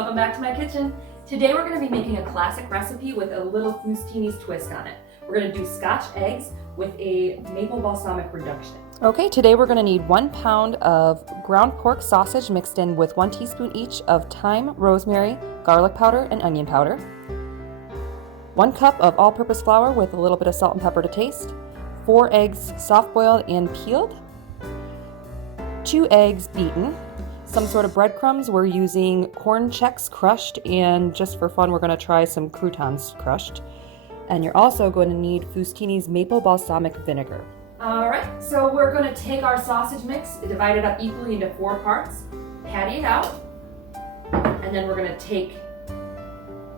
welcome back to my kitchen. Today we're going to be making a classic recipe with a little Fustini's twist on it. We're going to do Scotch eggs with a maple balsamic reduction. Okay, today we're going to need 1 pound of ground pork sausage mixed in with 1 teaspoon each of thyme, rosemary, garlic powder, and onion powder. 1 cup of all-purpose flour with a little bit of salt and pepper to taste. 4 eggs soft-boiled and peeled. 2 eggs beaten. Some sort of breadcrumbs. We're using corn checks crushed, and just for fun we're going to try some croutons crushed. And you're also going to need Fustini's maple balsamic vinegar. Alright, so we're going to take our sausage mix, divide it up equally into 4 parts, patty it out, and then we're going to take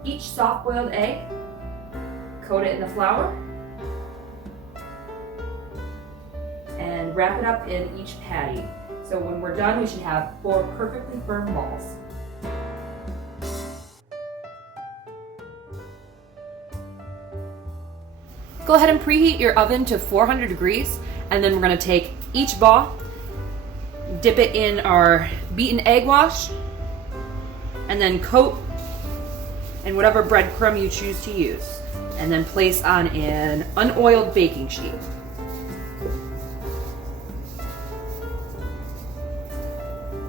each soft-boiled egg, coat it in the flour, and wrap it up in each patty. So when we're done, we should have 4 perfectly firm balls. Go ahead and preheat your oven to 400 degrees, and then we're going to take each ball, dip it in our beaten egg wash, and then coat in whatever breadcrumb you choose to use, and then place on an unoiled baking sheet.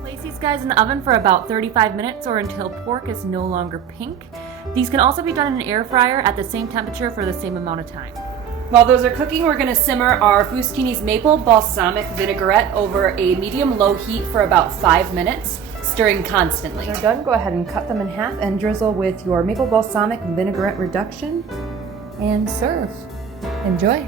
Place these guys in the oven for about 35 minutes or until pork is no longer pink. These can also be done in an air fryer at the same temperature for the same amount of time. While those are cooking, we're going to simmer our Fustini's maple balsamic vinaigrette over a medium-low heat for about 5 minutes, stirring constantly. When they're done, go ahead and cut them in half and drizzle with your maple balsamic vinaigrette reduction and serve. Enjoy!